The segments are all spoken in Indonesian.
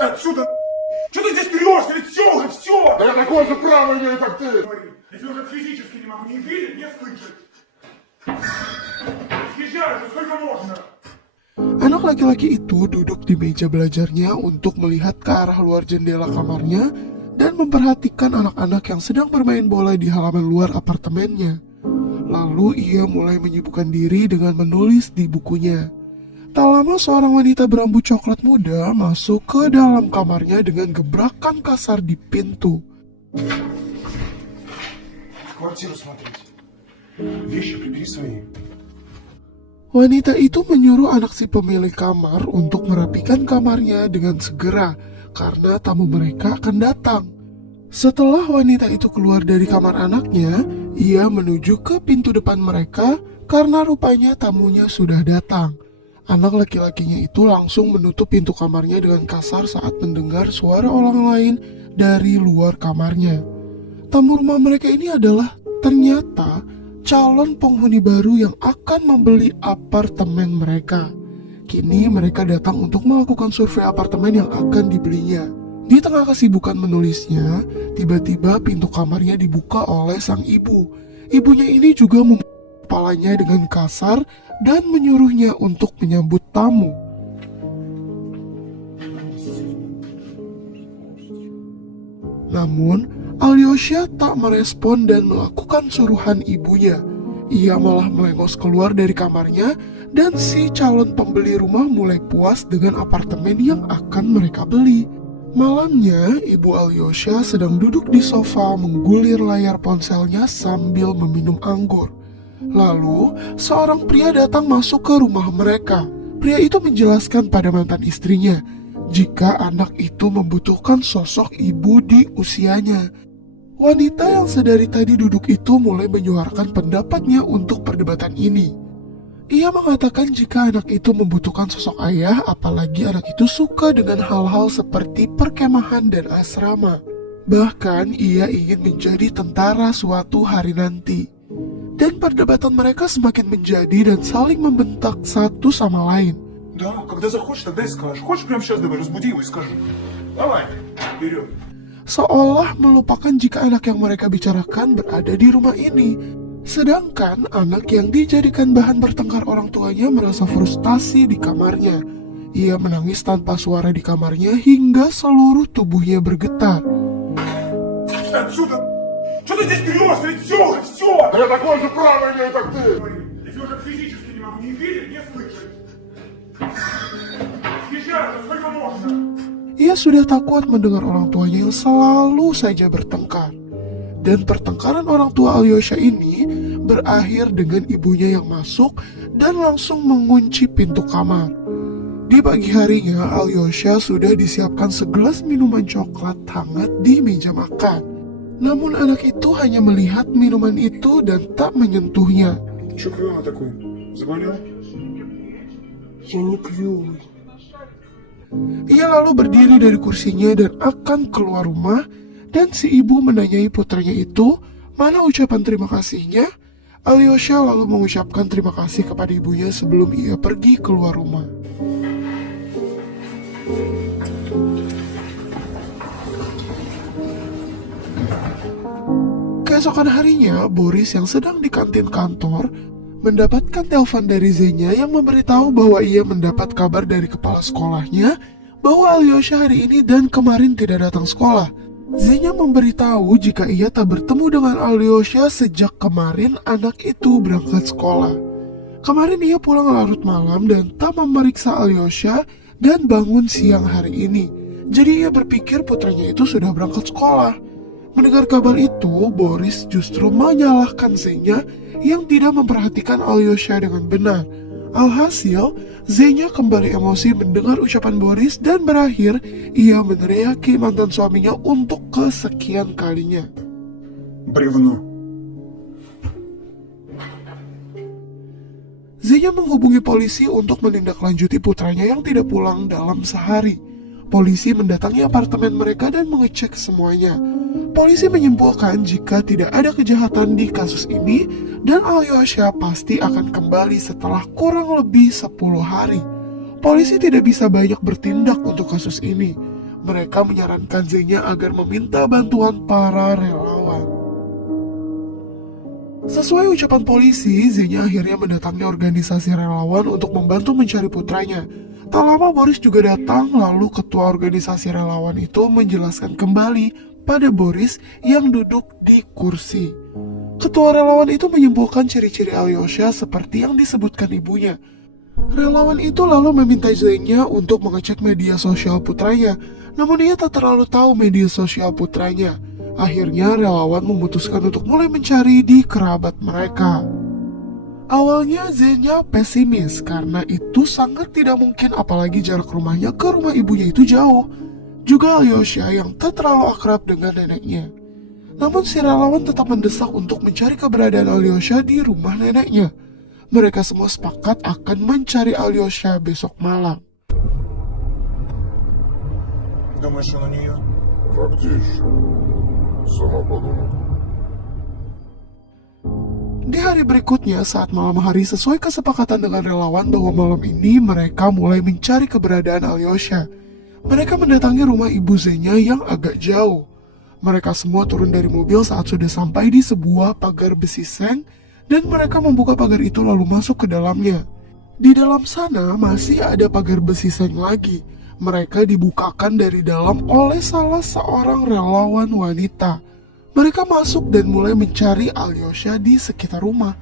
Отсюда! Что ты здесь трешься? Ведь все! Да я такое же право имею, как ты! Если уже физически не могу не видеть, не слышать. Съезжай уже, сколько можно? Anak laki-laki itu duduk di meja belajarnya untuk melihat ke arah luar jendela kamarnya dan memperhatikan anak-anak yang sedang bermain bola di halaman luar apartemennya. Lalu ia mulai menyibukkan diri dengan menulis di bukunya. Tak lama seorang wanita berambut coklat muda masuk ke dalam kamarnya dengan gebrakan kasar di pintu. Квартиру смотреть. Вещи прибери свои. Wanita itu menyuruh anak si pemilik kamar untuk merapikan kamarnya dengan segera karena tamu mereka akan datang. Setelah wanita itu keluar dari kamar anaknya, ia menuju ke pintu depan mereka karena rupanya tamunya sudah datang. Anak laki-lakinya itu langsung menutup pintu kamarnya dengan kasar saat mendengar suara orang lain dari luar kamarnya. Tamu rumah mereka ini adalah ternyata calon penghuni baru yang akan membeli apartemen mereka. Kini mereka datang untuk melakukan survei apartemen yang akan dibelinya. Di tengah kesibukan menulisnya, tiba-tiba pintu kamarnya dibuka oleh sang ibu. Ibunya ini juga memukul kepalanya dengan kasar dan menyuruhnya untuk menyambut tamu. Namun, Alyosha tak merespon dan melakukan suruhan ibunya. Ia malah melengos keluar dari kamarnya dan si calon pembeli rumah mulai puas dengan apartemen yang akan mereka beli. Malamnya, ibu Alyosha sedang duduk di sofa menggulir layar ponselnya sambil meminum anggur. Lalu, seorang pria datang masuk ke rumah mereka. Pria itu menjelaskan pada mantan istrinya jika anak itu membutuhkan sosok ibu di usianya. Wanita yang sedari tadi duduk itu mulai menyuarakan pendapatnya untuk perdebatan ini. Ia mengatakan jika anak itu membutuhkan sosok ayah, apalagi anak itu suka dengan hal-hal seperti perkemahan dan asrama. Bahkan ia ingin menjadi tentara suatu hari nanti. Dan perdebatan mereka semakin menjadi dan saling membentak satu sama lain. Да, когда захочешь, тогда и скажешь. Хочешь, прямо сейчас давай, разбуди его и скажи. Давай, вперед. Seolah melupakan jika anak yang mereka bicarakan berada di rumah ini. Sedangkan anak yang dijadikan bahan bertengkar orang tuanya merasa frustasi di kamarnya. Ia menangis tanpa suara di kamarnya hingga seluruh tubuhnya bergetar. Отсюда! Что ты здесь трешься? Ведь все! Да я такое же право имею, как ты! Если уже физически не могу не видеть, не слышать. Съезжай уже, сколько можно? Ia sudah tak kuat mendengar orang tuanya yang selalu saja bertengkar. Dan pertengkaran orang tua Alyosha ini berakhir dengan ibunya yang masuk dan langsung mengunci pintu kamar. Di pagi harinya, Alyosha sudah disiapkan segelas minuman coklat hangat di meja makan. Namun anak itu hanya melihat minuman itu dan tak menyentuhnya. Че клёвый такой? Заболел? Я не клювый. Ia lalu berdiri dari kursinya dan akan keluar rumah. Dan si ibu menanyai putranya itu, mana ucapan terima kasihnya? Alyosha lalu mengucapkan terima kasih kepada ibunya sebelum ia pergi keluar rumah. Keesokan harinya, Boris yang sedang di kantin kantor mendapatkan telepon dari Zenya yang memberitahu bahwa ia mendapat kabar dari kepala sekolahnya bahwa Alyosha hari ini dan kemarin tidak datang sekolah. Zenya memberitahu jika ia tak bertemu dengan Alyosha sejak kemarin anak itu berangkat sekolah. Kemarin ia pulang larut malam dan tak memeriksa Alyosha dan bangun siang hari ini. Jadi ia berpikir putranya itu sudah berangkat sekolah. Mendengar kabar itu, Boris justru menyalahkan Zenya yang tidak memperhatikan Alyosha dengan benar. Alhasil, Zenya kembali emosi mendengar ucapan Boris dan berakhir ia meneriaki mantan suaminya untuk kesekian kalinya. Бревно. Zenya menghubungi polisi untuk menindaklanjuti putranya yang tidak pulang dalam sehari. Polisi mendatangi apartemen mereka dan mengecek semuanya. Polisi menyimpulkan jika tidak ada kejahatan di kasus ini dan Alyosha pasti akan kembali setelah kurang lebih 10 hari. Polisi tidak bisa banyak bertindak untuk kasus ini. Mereka menyarankan Zenya agar meminta bantuan para relawan. Sesuai ucapan polisi, Zenya akhirnya mendatangi organisasi relawan untuk membantu mencari putranya. Tak lama Boris juga datang, lalu ketua organisasi relawan itu menjelaskan kembali pada Boris yang duduk di kursi. Ketua relawan itu menyimpulkan ciri-ciri Alyosha seperti yang disebutkan ibunya. Relawan itu lalu meminta Zenya untuk mengecek media sosial putranya, namun ia tak terlalu tahu media sosial putranya. Akhirnya relawan memutuskan untuk mulai mencari di kerabat mereka. Awalnya Zenya pesimis karena itu sangat tidak mungkin, apalagi jarak rumahnya ke rumah ibunya itu jauh. Juga Alyosha yang tak terlalu akrab dengan neneknya. Namun si relawan tetap mendesak untuk mencari keberadaan Alyosha di rumah neneknya. Mereka semua sepakat akan mencari Alyosha besok malam. Думаешь, он у нее? А где еще? Сама подумай. Di hari berikutnya, saat malam hari, sesuai kesepakatan dengan relawan bahwa malam ini mereka mulai mencari keberadaan Alyosha. Mereka mendatangi rumah ibu Zenya yang agak jauh. Mereka semua turun dari mobil saat sudah sampai di sebuah pagar besi seng, dan mereka membuka pagar itu lalu masuk ke dalamnya. Di dalam sana masih ada pagar besi seng lagi. Mereka dibukakan dari dalam oleh salah seorang relawan wanita. Mereka masuk dan mulai mencari Alyosha di sekitar rumah.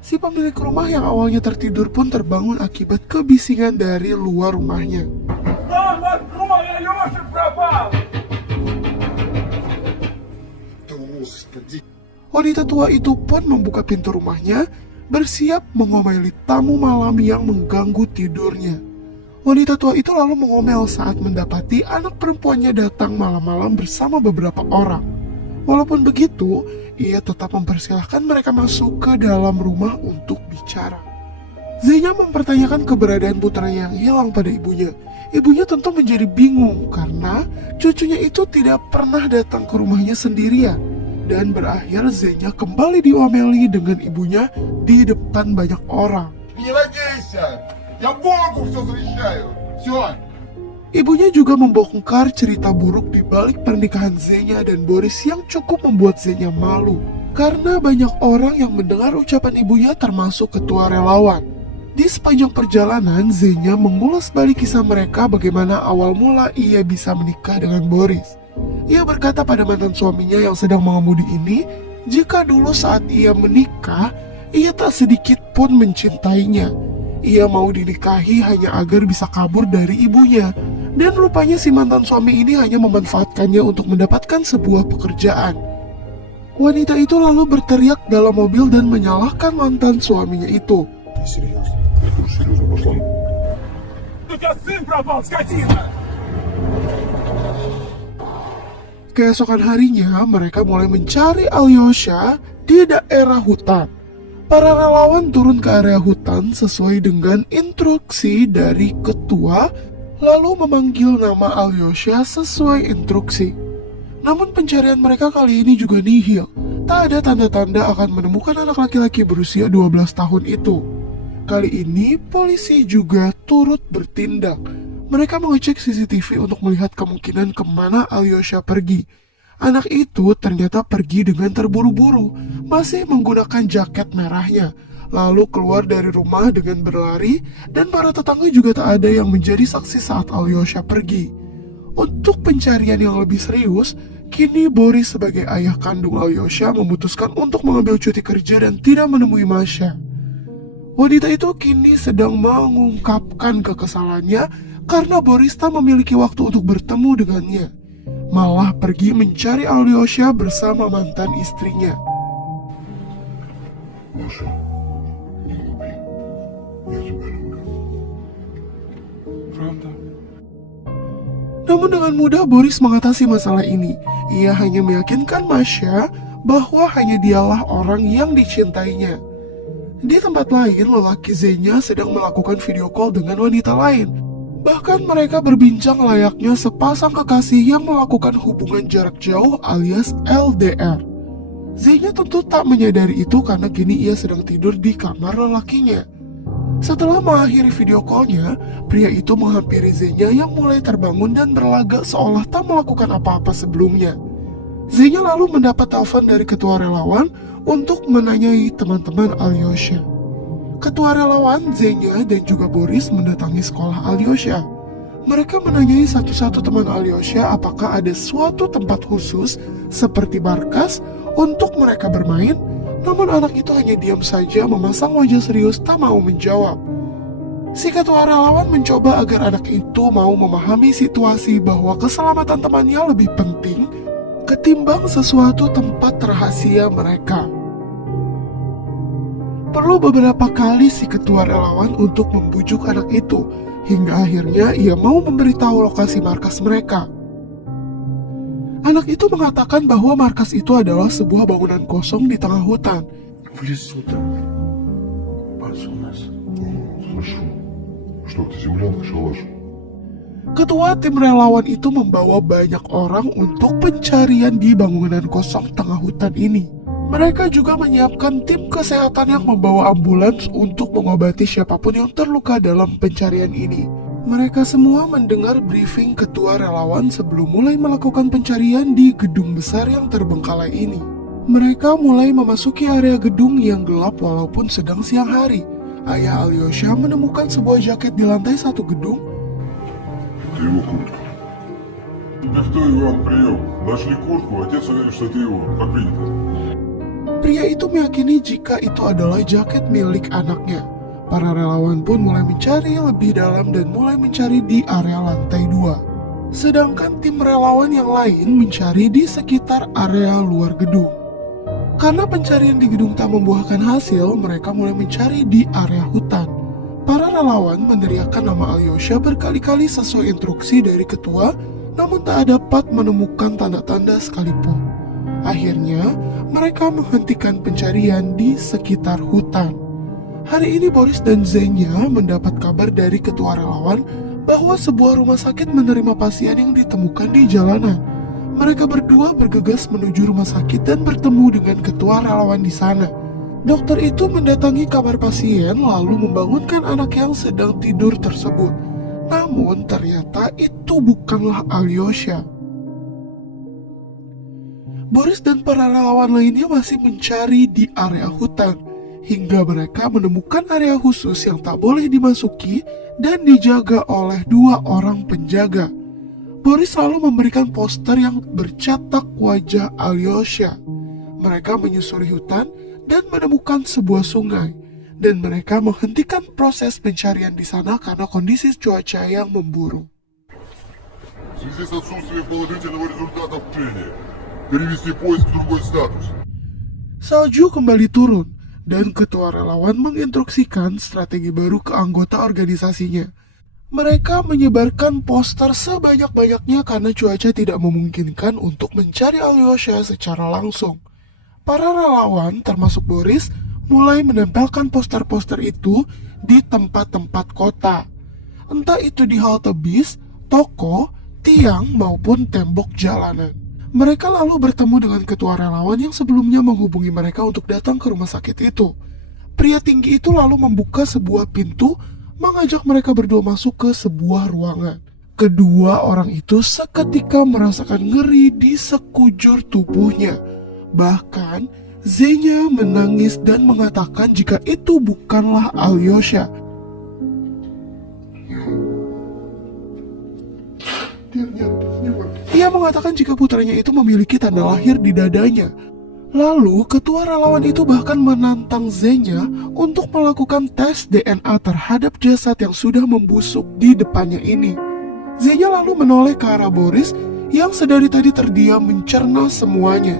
Si pemilik rumah yang awalnya tertidur pun terbangun akibat kebisingan dari luar rumahnya. Wanita tua itu pun membuka pintu rumahnya, bersiap mengomeli tamu malam yang mengganggu tidurnya. Wanita tua itu lalu mengomel saat mendapati anak perempuannya datang malam-malam bersama beberapa orang. Walaupun begitu, ia tetap mempersilahkan mereka masuk ke dalam rumah untuk bicara. Zenya mempertanyakan keberadaan putranya yang hilang pada ibunya. Ibunya tentu menjadi bingung karena cucunya itu tidak pernah datang ke rumahnya sendirian. Dan berakhir Zenya kembali diomeli dengan ibunya di depan banyak orang. Не надейся! Я Богу все завещаю! Все! Ibunya juga membongkar cerita buruk di balik pernikahan Zenya dan Boris yang cukup membuat Zenya malu. Karena banyak orang yang mendengar ucapan ibunya termasuk ketua relawan. Di sepanjang perjalanan, Zenya mengulas balik kisah mereka bagaimana awal mula ia bisa menikah dengan Boris. Ia berkata pada mantan suaminya yang sedang mengemudi ini, jika dulu saat ia menikah, ia tak sedikit pun mencintainya. Ia mau dinikahi hanya agar bisa kabur dari ibunya. Dan rupanya si mantan suami ini hanya memanfaatkannya untuk mendapatkan sebuah pekerjaan. Wanita itu lalu berteriak dalam mobil dan menyalahkan mantan suaminya itu. Серьезно. Серьезно, пошла. У тебя сын пропал, скотина! Keesokan harinya, mereka mulai mencari Alyosha di daerah hutan. Para relawan turun ke area hutan sesuai dengan instruksi dari ketua, lalu memanggil nama Alyosha sesuai instruksi. Namun pencarian mereka kali ini juga nihil. Tak ada tanda-tanda akan menemukan anak laki-laki berusia 12 tahun itu. Kali ini polisi juga turut bertindak. Mereka mengecek CCTV untuk melihat kemungkinan kemana Alyosha pergi. Anak itu ternyata pergi dengan terburu-buru, masih menggunakan jaket merahnya, lalu keluar dari rumah dengan berlari, dan para tetangga juga tak ada yang menjadi saksi saat Alyosha pergi. Untuk pencarian yang lebih serius, kini Boris sebagai ayah kandung Alyosha memutuskan untuk mengambil cuti kerja dan tidak menemui Masha. Wanita itu kini sedang mengungkapkan kekesalannya karena Boris tak memiliki waktu untuk bertemu dengannya, malah pergi mencari Alyosha bersama mantan istrinya. Маша, не глупи. Я тебя люблю. Правда? Namun dengan mudah Boris mengatasi masalah ini. Ia hanya meyakinkan Masha bahwa hanya dialah orang yang dicintainya. Di tempat lain, lelaki Zenya sedang melakukan video call dengan wanita lain. Bahkan mereka berbincang layaknya sepasang kekasih yang melakukan hubungan jarak jauh alias LDR. Zenya tentu tak menyadari itu karena kini ia sedang tidur di kamar lelakinya. Setelah mengakhiri video call-nya, pria itu menghampiri Zenya yang mulai terbangun dan berlagak seolah tak melakukan apa-apa sebelumnya. Zenya lalu mendapat telepon dari ketua relawan untuk menanyai teman-teman Alyosha. Ketua relawan, Zenya dan juga Boris mendatangi sekolah Alyosha. Mereka menanyai satu-satu teman Alyosha apakah ada suatu tempat khusus seperti markas untuk mereka bermain. Namun anak itu hanya diam saja memasang wajah serius tak mau menjawab. Si ketua relawan mencoba agar anak itu mau memahami situasi bahwa keselamatan temannya lebih penting ketimbang sesuatu tempat rahasia mereka. Perlu beberapa kali si ketua relawan untuk membujuk anak itu, hingga akhirnya ia mau memberitahu lokasi markas mereka. Anak itu mengatakan bahwa markas itu adalah sebuah bangunan kosong di tengah hutan. В лесу там. База у нас. Хорошо. Что это, землянка, шалаш? Ketua tim relawan itu membawa banyak orang untuk pencarian di bangunan kosong tengah hutan ini. Mereka juga menyiapkan tim kesehatan yang membawa ambulans untuk mengobati siapapun yang terluka dalam pencarian ini. Mereka semua mendengar briefing ketua relawan sebelum mulai melakukan pencarian di gedung besar yang terbengkalai ini. Mereka mulai memasuki area gedung yang gelap walaupun sedang siang hari. Ayah Alyosha menemukan sebuah jaket di lantai satu gedung. Это его куртка. Тебе кто, Иван, прием? Нашли куртку, отец уверен, что это его. Как принято. Pria itu meyakini jika itu adalah jaket milik anaknya. Para relawan pun mulai mencari lebih dalam dan mulai mencari di area lantai 2. Sedangkan tim relawan yang lain mencari di sekitar area luar gedung. Karena pencarian di gedung tak membuahkan hasil, mereka mulai mencari di area hutan. Para relawan meneriakkan nama Alyosha berkali-kali sesuai instruksi dari ketua, namun tak dapat menemukan tanda-tanda sekalipun. Akhirnya, mereka menghentikan pencarian di sekitar hutan. Hari ini Boris dan Zenya mendapat kabar dari ketua relawan bahwa sebuah rumah sakit menerima pasien yang ditemukan di jalanan. Mereka berdua bergegas menuju rumah sakit dan bertemu dengan ketua relawan di sana. Dokter itu mendatangi kamar pasien lalu membangunkan anak yang sedang tidur tersebut. Namun ternyata itu bukanlah Alyosha. Boris dan para relawan lainnya masih mencari di area hutan, hingga mereka menemukan area khusus yang tak boleh dimasuki dan dijaga oleh 2 orang penjaga. Boris selalu memberikan poster yang bercetak wajah Alyosha. Mereka menyusuri hutan dan menemukan sebuah sungai, dan mereka menghentikan proses pencarian di sana karena kondisi cuaca yang memburuk. В связи с отсутствием положительного результата учения, перевести поиск в другой статус. Salju kembali turun, dan ketua relawan menginstruksikan strategi baru ke anggota organisasinya. Mereka menyebarkan poster sebanyak-banyaknya karena cuaca tidak memungkinkan untuk mencari Alyosha secara langsung. Para relawan, termasuk Boris, mulai menempelkan poster-poster itu di tempat-tempat kota. Entah itu di halte bis, toko, tiang, maupun tembok jalanan. Mereka lalu bertemu dengan ketua relawan yang sebelumnya menghubungi mereka untuk datang ke rumah sakit itu. Pria tinggi itu lalu membuka sebuah pintu, mengajak mereka berdua masuk ke sebuah ruangan. Kedua orang itu seketika merasakan nyeri di sekujur tubuhnya. Bahkan, Zenya menangis dan mengatakan jika itu bukanlah Alyosha. Ia mengatakan jika putranya itu memiliki tanda lahir di dadanya. Lalu, ketua relawan itu bahkan menantang Zenya untuk melakukan tes DNA terhadap jasad yang sudah membusuk di depannya ini. Zenya lalu menoleh ke arah Boris yang sedari tadi terdiam mencerna semuanya.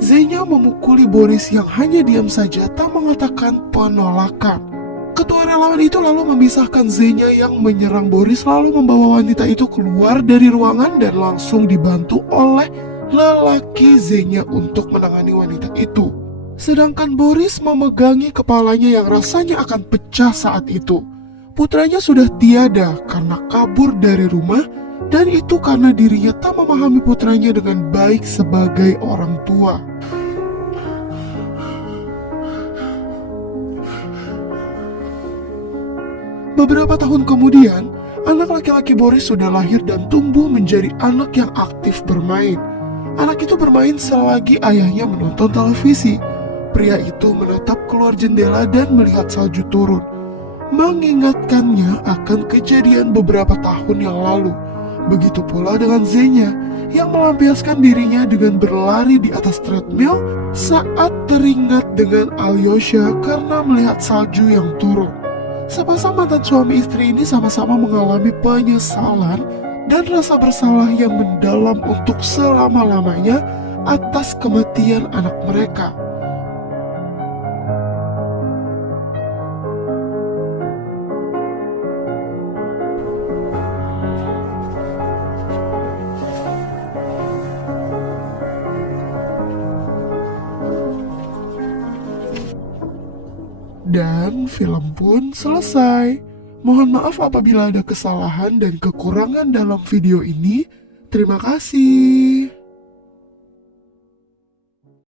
Zenya memukuli Boris yang hanya diam saja tak mengatakan penolakan. Ketua relawan itu lalu memisahkan Zenya yang menyerang Boris lalu membawa wanita itu keluar dari ruangan dan langsung dibantu oleh lelaki Zenya untuk menangani wanita itu. Sedangkan Boris memegangi kepalanya yang rasanya akan pecah saat itu. Putranya sudah tiada karena kabur dari rumah, dan itu karena dirinya tak memahami putranya dengan baik sebagai orang tua. Beberapa tahun kemudian, anak laki-laki Boris sudah lahir dan tumbuh menjadi anak yang aktif bermain. Anak itu bermain selagi ayahnya menonton televisi. Pria itu menatap keluar jendela dan melihat salju turun, mengingatkannya akan kejadian beberapa tahun yang lalu. Begitu pula dengan Zenya yang melampiaskan dirinya dengan berlari di atas treadmill saat teringat dengan Alyosha karena melihat salju yang turun. Sepasang mantan suami istri ini sama-sama mengalami penyesalan dan rasa bersalah yang mendalam untuk selama-lamanya atas kematian anak mereka. Dan film pun selesai. Mohon maaf apabila ada kesalahan dan kekurangan dalam video ini. Terima kasih.